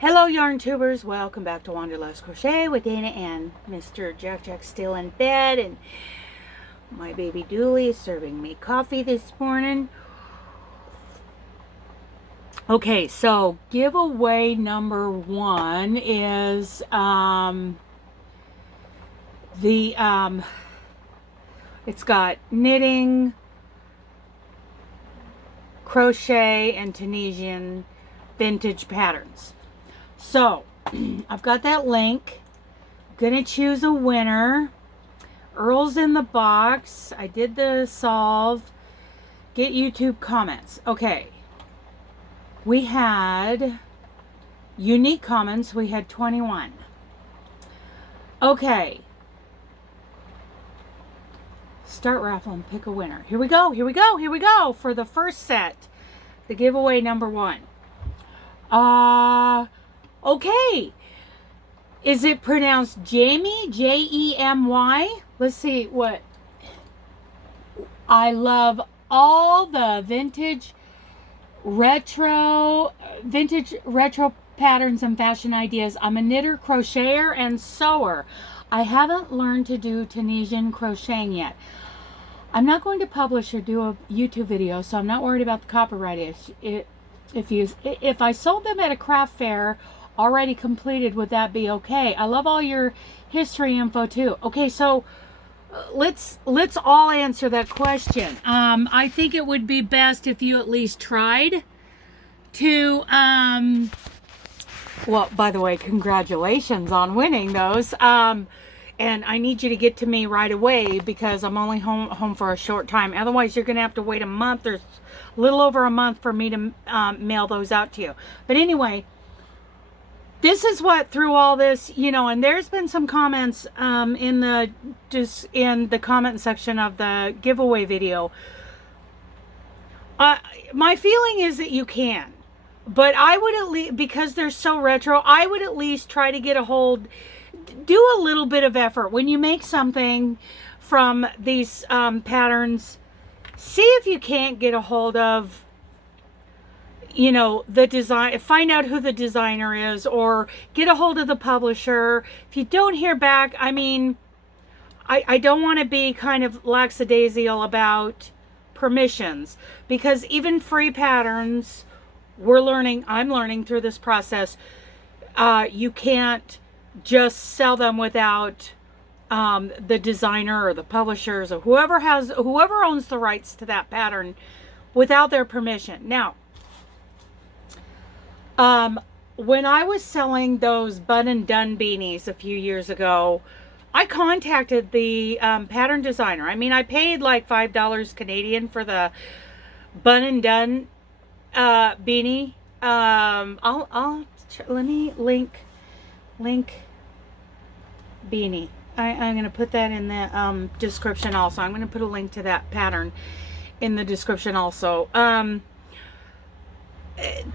Hello yarn tubers, welcome back to Wanderlust Crochet with Dana and Mr. Jack's still in bed, and my baby Dooley is serving me coffee this morning. Okay, so giveaway number one is it's got knitting, crochet, and Tunisian vintage patterns. So I've got that link. I'm gonna choose a winner. Earl's in the box. I did the solve. Get YouTube comments. Okay. We had unique comments. We had 21. Okay. Start raffle and pick a winner. Here we go. Here we go. Here we go for the first set. The giveaway number one. Okay. Is it pronounced JeMy? Jemy? Let's see what. I love all the vintage retro patterns and fashion ideas. I'm a knitter, crocheter, and sewer. I haven't learned to do Tunisian crocheting yet. I'm not going to publish or do a YouTube video, so I'm not worried about the copyright issue. If I sold them at a craft fair already completed, would that be okay? I love all your history info too. Okay, so let's all answer that question. I think it would be best if you at least tried to well, by the way, congratulations on winning those. And I need you to get to me right away because I'm only home for a short time. Otherwise, you're going to have to wait a month or a little over a month for me to mail those out to you. But anyway, this is what through all this, and there's been some comments in the comment section of the giveaway video. My feeling is that you can, but I would at least, because they're so retro, I would at least try to get a hold. Do a little bit of effort when you make something from these patterns. See if you can't get a hold of, the design. Find out who the designer is, or get a hold of the publisher. If you don't hear back, I mean, I don't want to be kind of lackadaisical about permissions, because even free patterns, I'm learning through this process. You can't just sell them without the designer or the publishers or whoever owns the rights to that pattern without their permission. Now, when I was selling those Bun and Done beanies a few years ago, I contacted the pattern designer. I mean, I paid like $5 Canadian for the Bun and Done beanie. Let me link Beanie. I'm going to put that in the description also. I'm going to put a link to that pattern in the description also.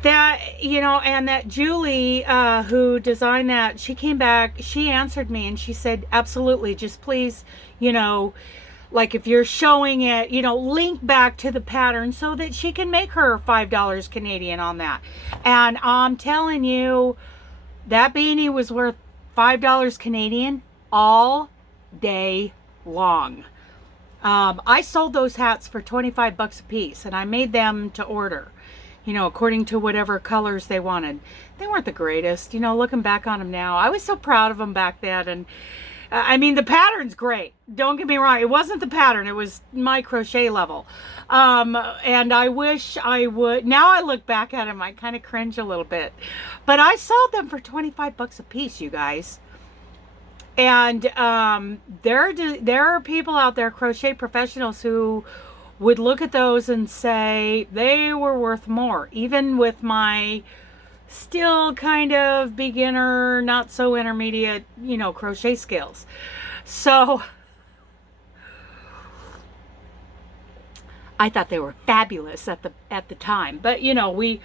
That, and that Julie who designed that, she came back, she answered me and she said, absolutely, just please, like if you're showing it, link back to the pattern so that she can make her $5 Canadian on that. And I'm telling you, that beanie was worth $5 Canadian all day long. I sold those hats for 25 bucks a piece, and I made them to order, according to whatever colors they wanted. They weren't the greatest, looking back on them now. I was so proud of them back then, and I mean, the pattern's great. Don't get me wrong. It wasn't the pattern. It was my crochet level. And I wish I would. Now I look back at them, I kind of cringe a little bit. But I sold them for 25 bucks a piece, you guys. And there are people out there, crochet professionals, who would look at those and say they were worth more, even with my still kind of beginner, not so intermediate, crochet skills. So I thought they were fabulous at the time. But I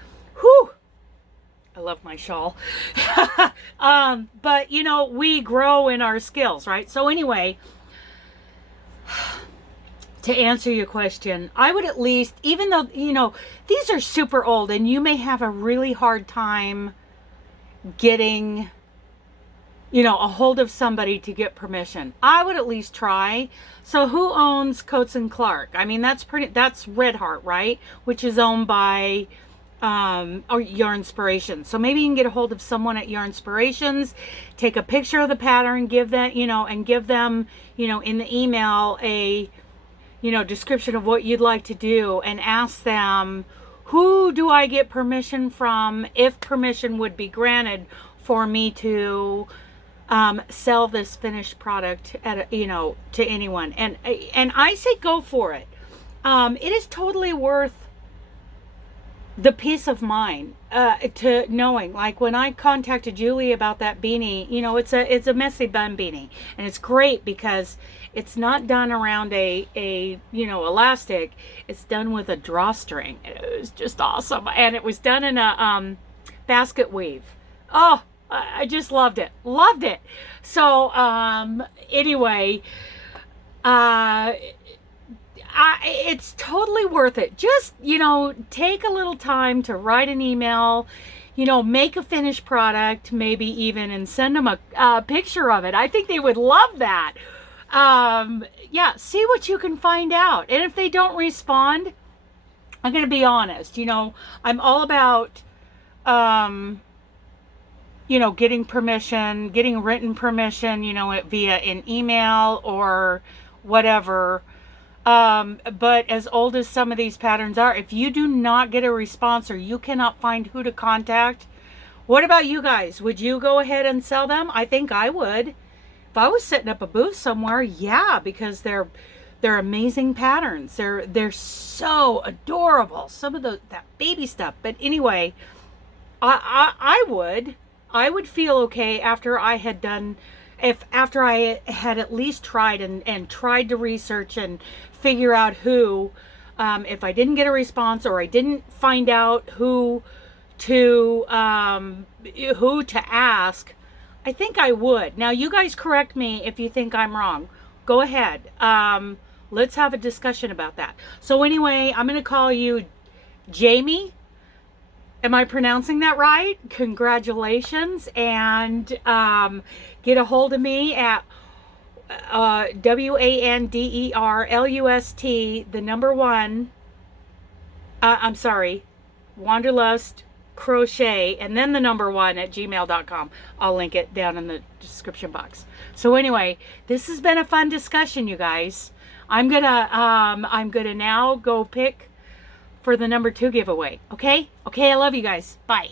love my shawl. But we grow in our skills, right? So anyway, to answer your question, I would at least, even though, these are super old and you may have a really hard time getting, you know, a hold of somebody to get permission. I would at least try. So who owns Coates and Clark? I mean, that's Red Heart, right? Which is owned by or Your Inspirations. So maybe you can get a hold of someone at Your Inspirations, take a picture of the pattern, give that, you know, and give them, you know, in the email a, you know, description of what you'd like to do, and ask them, who do I get permission from, if permission would be granted for me to sell this finished product at you know, to anyone. And I say go for it. It is totally worth the peace of mind to knowing, like when I contacted Julie about that beanie, you know, it's a messy bun beanie, and it's great because it's not done around a you know, elastic. It's done with a drawstring. It was just awesome, and it was done in a basket weave. Oh, I just loved it. So anyway, it's totally worth it. Just, you know, take a little time to write an email, you know, make a finished product, maybe even, and send them a picture of it. I think they would love that. Yeah, see what you can find out. And if they don't respond, I'm going to be honest, you know, I'm all about, you know, getting permission, getting written permission, you know, via an email or whatever. But as old as some of these patterns are, if you do not get a response or you cannot find who to contact, what about you guys? Would you go ahead and sell them? I think I would. If I was setting up a booth somewhere, yeah, because they're amazing patterns. They're so adorable. Some of that baby stuff. But anyway, I would feel okay after I had done, after I had at least tried and tried to research and figure out who, if I didn't get a response or I didn't find out who to ask, I think I would. Now, you guys correct me if you think I'm wrong. Go ahead. Let's have a discussion about that. So anyway, I'm going to call you JeMy. Am I pronouncing that right? Congratulations. And get a hold of me at WANDERLUST, I'm sorry, Wanderlust Crochet, and then the number 1 at gmail.com. I'll link it down in the description box. So anyway, this has been a fun discussion, you guys. I'm gonna now go pick for the number 2 giveaway. Okay, I love you guys. Bye.